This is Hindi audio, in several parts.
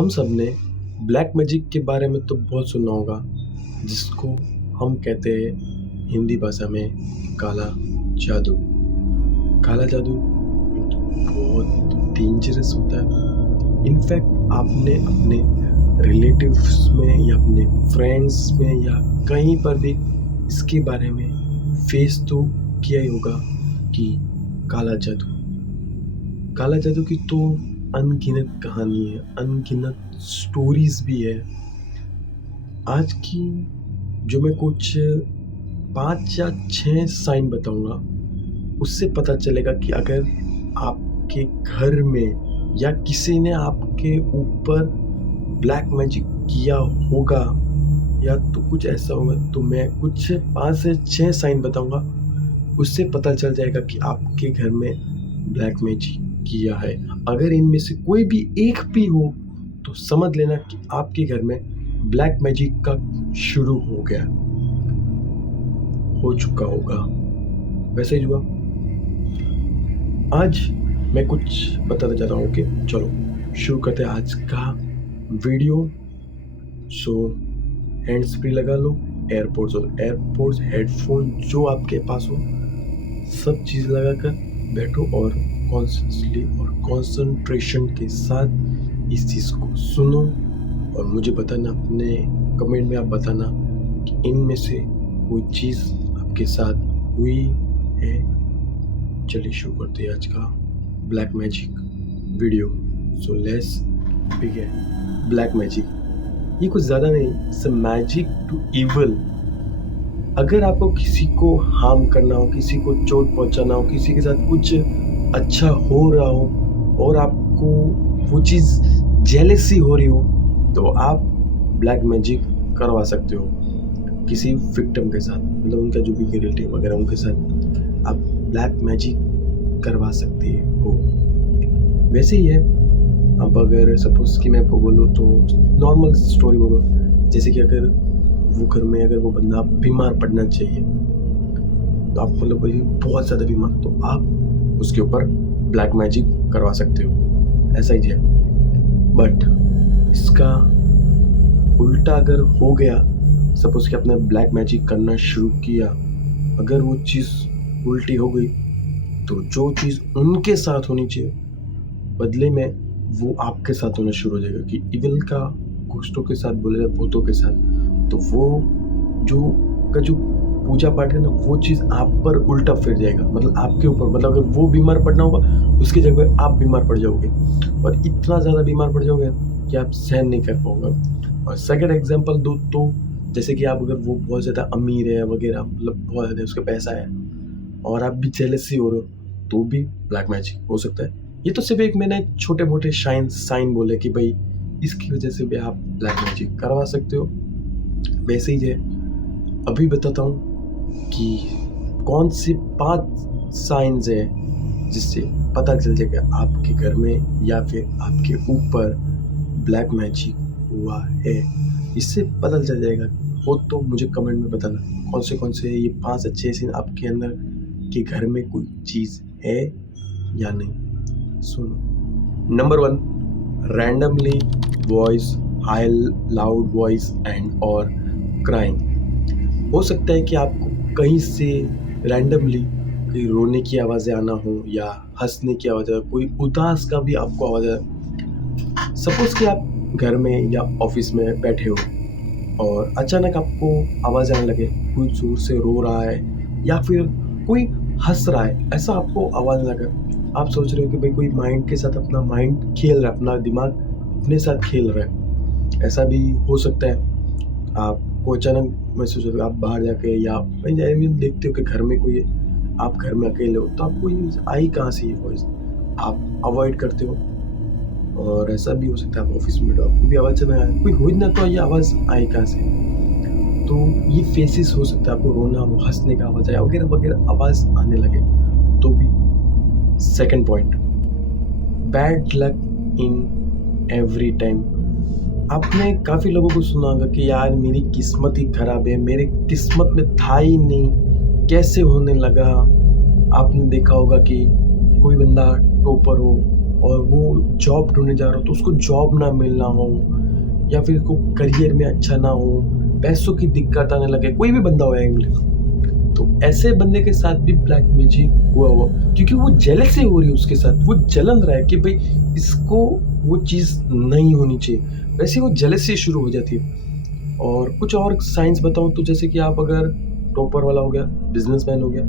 हम सब ने ब्लैक मैजिक के बारे में तो बहुत सुना होगा, जिसको हम कहते हैं हिंदी भाषा में काला जादू। काला जादू बहुत डेंजरस होता है। इनफैक्ट आपने अपने रिलेटिव्स में या अपने फ्रेंड्स में या कहीं पर भी इसके बारे में फेस तो किया ही होगा कि काला जादू की तो अनगिनत कहानी है, अनगिनत स्टोरीज भी है। आज की जो मैं कुछ 5 या 6 साइन बताऊंगा, उससे पता चलेगा कि अगर आपके घर में या किसी ने आपके ऊपर ब्लैक मैजिक किया होगा या तो कुछ ऐसा होगा, तो मैं कुछ 5 से 6 साइन बताऊंगा, उससे पता चल जाएगा कि आपके घर में ब्लैक मैजिक किया है। अगर इनमें से कोई भी एक भी हो तो समझ लेना कि आपके घर में ब्लैक मैजिक का शुरू हो चुका होगा। वैसे ही हुआ। आज मैं कुछ बताना चाहता हूँ कि चलो शुरू करते हैं आज का वीडियो। सो हैंड्स फ्री लगा लो, एयरपोर्ट्स हेडफोन जो आपके पास हो, सब चीज़ लगाकर बैठो और कॉन्शियसली और कंसंट्रेशन के साथ इस चीज़ को सुनो और मुझे बताना, अपने कमेंट में आप बताना कि इनमें से कोई चीज़ आपके साथ हुई है। चलिए शुरू करते हैं आज का black magic video. So let's begin. Black magic ये कुछ ज़्यादा नहीं, it's a magic to evil. अगर आपको किसी को हार्म करना हो, किसी को चोट पहुंचाना हो, किसी के साथ कुछ अच्छा हो रहा हो और आपको वो चीज़ जेलेसी हो रही हो, तो आप ब्लैक मैजिक करवा सकते हो किसी विक्टिम के साथ, मतलब उनका जो भी रिलेटिव वगैरह उनके साथ आप ब्लैक मैजिक करवा सकते हो। वैसे ही है। अब अगर सपोज कि मैं बोलूँ तो नॉर्मल स्टोरी बोलो, जैसे कि अगर वो घर में अगर वो बंदा बीमार पड़ना चाहिए, तो आप मतलब वही बहुत ज़्यादा बीमार, तो आप उसके ऊपर ब्लैक मैजिक करवा सकते हो। ऐसा ही है। बट इसका उल्टा अगर हो गया, सपोज कि आपने ब्लैक मैजिक करना शुरू किया, अगर वो चीज़ उल्टी हो गई, तो जो चीज़ उनके साथ होनी चाहिए बदले में वो आपके साथ होना शुरू हो जाएगा। कि इविल का घुष्टों के साथ बोले जाए, भूतों के साथ, तो वो जो पूजा पाठ है ना, वो चीज़ आप पर उल्टा फिर जाएगा, मतलब आपके ऊपर। मतलब अगर वो बीमार पड़ना होगा, उसकी जगह पे आप बीमार पड़ जाओगे और इतना ज़्यादा बीमार पड़ जाओगे कि आप सहन नहीं कर पाओगे। और सेकंड एग्जांपल दो तो जैसे कि आप अगर वो बहुत ज़्यादा अमीर है वगैरह, मतलब बहुत ज़्यादा उसका पैसा है और आप भी जेलसी हो रहे हो, तो भी ब्लैक मैजिक हो सकता है। ये तो सिर्फ एक मैंने छोटे मोटे साइन बोले कि भाई इसकी वजह से भी आप ब्लैक मैजिक करवा सकते हो। वैसे ही है। अभी बताता हूँ कि कौन से 5 साइंस है जिससे पता चल जाएगा आपके घर में या फिर आपके ऊपर ब्लैक मैजिक हुआ है। इससे पता चल जाएगा हो तो मुझे कमेंट में बताना कौन से ये 5 अच्छे सीन आपके अंदर के घर में कोई चीज़ है या नहीं। सुनो। Number 1, randomly voice, high loud voice and और क्राइंग। हो सकता है कि आपको कहीं से रैंडमली कहीं रोने की आवाज़ें आना हो या हंसने की आवाज़ आए, कोई उदास का भी आपको आवाज़ आए। सपोज कि आप घर में या ऑफिस में बैठे हो और अचानक आपको आवाज़ आने लगे, कोई जोर से रो रहा है या फिर कोई हंस रहा है, ऐसा आपको आवाज़ लगा। आप सोच रहे हो कि भाई कोई माइंड के साथ अपना माइंड खेल रहा है, अपना दिमाग अपने साथ खेल रहा है। ऐसा भी हो सकता है। आपको अचानक महसूस होता है, आप बाहर जाके या देखते हो कि घर में कोई, आप घर में अकेले हो, तो आपको ये आई कहाँ से ये वॉइस, आप अवॉइड करते हो। और ऐसा भी हो सकता है आप ऑफिस में आपको भी आवाज़ चला आए, कोई हो ही ना, तो ये आवाज़ आई कहाँ से। तो ये फेसेस हो सकता है, आपको रोना हो, हंसने का आवाज़ आया वगैरह वगैरह आवाज़ आने लगे तो भी। Second point, bad luck in every time. आपने काफ़ी लोगों को सुना होगा कि यार मेरी किस्मत ही खराब है, मेरे किस्मत में था ही नहीं, कैसे होने लगा। आपने देखा होगा कि कोई बंदा टॉपर हो और वो जॉब ढूँढने जा रहा हो तो उसको जॉब ना मिलना हो, या फिर को करियर में अच्छा ना हो, पैसों की दिक्कत आने लगे, कोई भी बंदा हो इंग्लिश, तो ऐसे बंदे के साथ भी ब्लैक मैजिक हुआ क्योंकि वो जेलसी हो रही है उसके साथ, वो जलन रहा है कि भाई इसको वो चीज़ नहीं होनी चाहिए, वैसे वो जेलसी शुरू हो जाती है। और कुछ और साइंस बताऊँ तो जैसे कि आप अगर टॉपर वाला हो गया, बिजनेसमैन हो गया,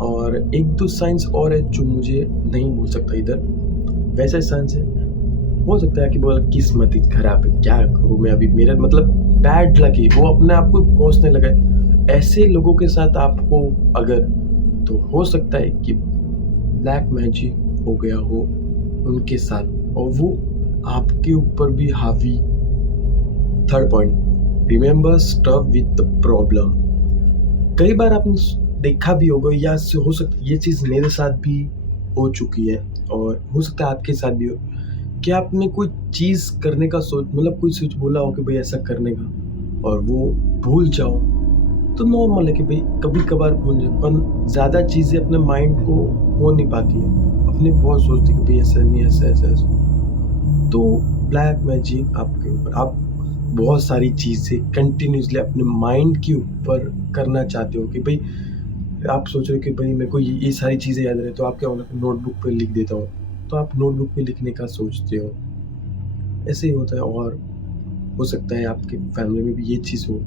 और एक दो साइंस और है जो मुझे नहीं बोल सकता इधर, वैसे साइंस है। हो सकता है कि बोल किस्मत ही खराब है, क्या करूँ मैं अभी, मेरा मतलब बैड लक है, वो अपने आप को पहुँचने लगा है। ऐसे लोगों के साथ आप हो अगर, तो हो सकता है कि ब्लैक मैजिक हो गया हो उनके साथ, और वो आपके ऊपर भी हावी। Third point, remember stuff with the problem. कई बार आपने देखा भी होगा, या हो सकता है ये चीज़ मेरे साथ भी हो चुकी है, और हो सकता है आपके साथ भी हो, कि आपने कोई चीज़ करने का मतलब कोई सोच बोला हो कि भाई ऐसा करने का, और वो भूल जाओ, तो नॉर्मल है कि भाई कभी कभार भूल जाओ, पर ज़्यादा चीज़ें अपने माइंड को हो नहीं पाती है, अपने बहुत सोचती कि भाई ऐसा नहीं, ऐसा ऐसा ऐसा। तो ब्लैक मैजिक आपके ऊपर, आप बहुत सारी चीज़ें कंटिन्यूसली अपने माइंड के ऊपर करना चाहते हो कि भाई आप सोच रहे हो कि भाई मेरे को ये सारी चीज़ें याद रहे, तो आप क्या होना, नोटबुक पे लिख देता हूँ, तो आप नोटबुक पे लिखने का सोचते हो, ऐसे ही होता है। और हो सकता है आपके फैमिली में भी ये चीज़ हो,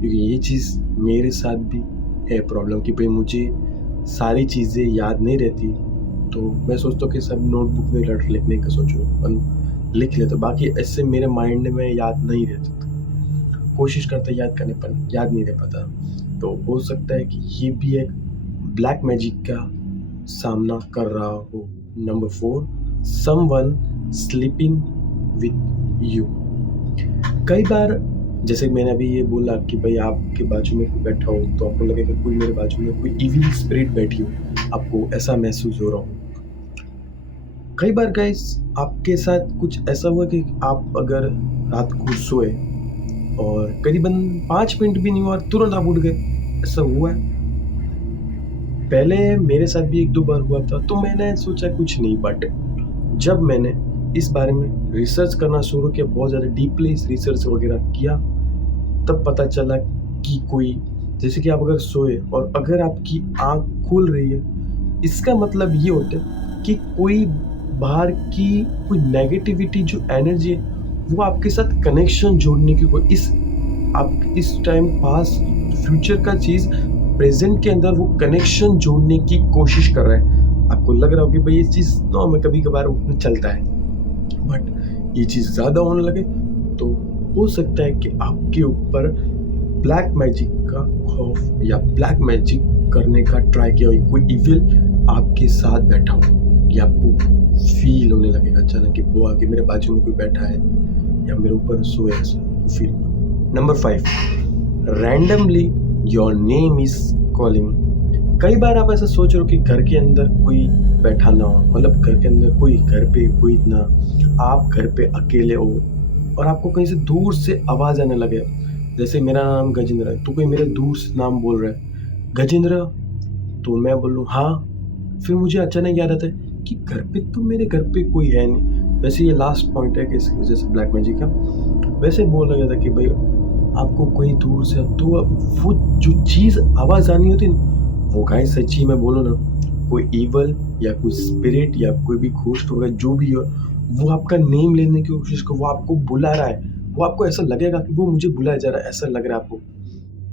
क्योंकि ये चीज़ मेरे साथ भी है प्रॉब्लम कि भाई मुझे सारी चीज़ें याद नहीं रहती, तो मैं सोचता हूँ कि सब नोटबुक में रट लिखने का सोचूँ, पर लिख लेता, बाकी ऐसे मेरे माइंड में याद नहीं रहता, कोशिश करता याद करने पर याद नहीं रह पाता। तो हो सकता है कि ये भी एक ब्लैक मैजिक का सामना कर रहा हो। Number 4, someone sleeping with you. कई बार जैसे मैंने अभी ये बोला कि भाई आपके बाजू में कोई बैठा हो तो आपको लगेगा कोई मेरे बाजू में कोई इविल स्पिरिट बैठी हो, आपको ऐसा महसूस हो रहा हो। कई बार गाइस आपके साथ कुछ ऐसा हुआ कि आप अगर रात को सोए और करीबन 5 मिनट भी नहीं हुआ और तुरंत आप उठ गए, ऐसा हुआ है। पहले मेरे साथ भी एक दो बार हुआ था, तो मैंने सोचा कुछ नहीं, बट जब मैंने इस बारे में रिसर्च करना शुरू किया, बहुत ज़्यादा डीपली रिसर्च वगैरह किया, तब पता चला कि कोई, जैसे कि आप अगर सोए और अगर आपकी आँख खुल रही है, इसका मतलब ये होता है कि कोई बाहर की कोई नेगेटिविटी जो एनर्जी है, वो आपके साथ कनेक्शन जोड़ने की कोई आप इस टाइम पास्ट फ्यूचर का चीज़ प्रेजेंट के अंदर वो कनेक्शन जोड़ने की कोशिश कर रहा है। आपको लग रहा हो कि भाई ये चीज़ में कभी कभार चलता है, बट ये चीज़ ज़्यादा होने लगे तो हो सकता है कि आपके ऊपर ब्लैक मैजिक का खौफ या ब्लैक मैजिक करने का ट्राई किया हो, कोई इविल आपके साथ बैठा हो, या आपको फील होने लगेगा अचानक कि वो आके मेरे बाजू में कोई बैठा है या मेरे ऊपर सोया, ऐसा फील होगा। Number 5, randomly your name is calling. कई बार आप ऐसा सोच रहे हो कि घर के अंदर कोई बैठा ना हो, मतलब घर के अंदर कोई, घर पे कोई ना, आप घर पे अकेले हो और आपको कहीं से दूर से आवाज़ आने लगे, जैसे मेरा नाम गजेंद्र है, तो कोई मेरे दूर से नाम बोल रहा है गजेंद्र, तो मैं बोलूँ हाँ, फिर मुझे अचानक याद आता है कि घर पे तो मेरे घर पे कोई है नहीं। वैसे ये लास्ट पॉइंट है कि इसकी वजह से ब्लैक मैजिक का, वैसे बोला गया था कि भाई आपको कोई दूर से, तो वो जो चीज़ आवाज़ आनी होती है वो गाइस सच्ची में बोलो ना, कोई ईवल या कोई स्पिरिट या कोई भी घोस्ट होगा जो भी हो, वो आपका नेम लेने की कोशिश कर, वो आपको बुला रहा है, वो आपको ऐसा लगेगा कि वो मुझे बुलाया जा रहा है, ऐसा लग रहा है आपको।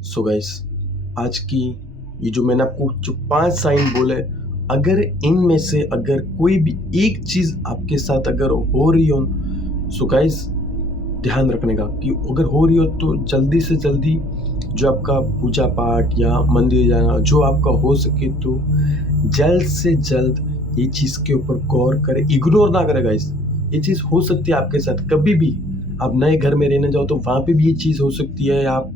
सो गाइस, आज की ये जो मैंने आपको जो 5 साइन बोले, अगर इनमें से अगर कोई भी एक चीज़ आपके साथ अगर हो रही हो, सो गाइस ध्यान रखने का कि अगर हो रही हो तो जल्दी से जल्दी जो आपका पूजा पाठ या मंदिर जाना जो आपका हो सके तो जल्द से जल्द ये चीज़ के ऊपर गौर करें, इग्नोर ना करें गाइस। ये चीज़ हो सकती है आपके साथ कभी भी, आप नए घर में रहने जाओ तो वहाँ पे भी ये चीज़ हो सकती है, आप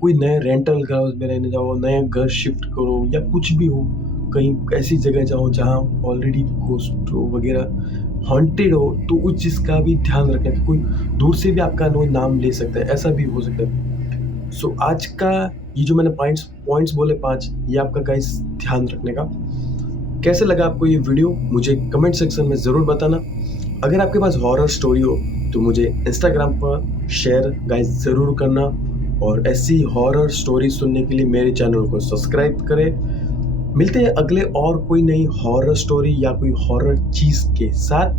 कोई नए रेंटल हाउस में रहने जाओ, नए घर शिफ्ट करो या कुछ भी हो, कहीं ऐसी जगह जाओ जहाँ ऑलरेडी घोस्ट वगैरह हॉन्टेड हो, तो उस चीज़ का भी ध्यान रखें कि कोई दूर से भी आपका नाम ले सकता है, ऐसा भी हो सकता है। सो आज का ये जो मैंने पॉइंट्स बोले 5, ये आपका गाइस ध्यान रखने का। कैसे लगा आपको ये वीडियो मुझे कमेंट सेक्शन में ज़रूर बताना। अगर आपके पास हॉरर स्टोरी हो तो मुझे इंस्टाग्राम पर शेयर गाइस ज़रूर करना, और ऐसी हॉरर स्टोरी सुनने के लिए मेरे चैनल को सब्सक्राइब करें। मिलते हैं अगले और कोई नई हॉरर स्टोरी या कोई हॉरर चीज़ के साथ।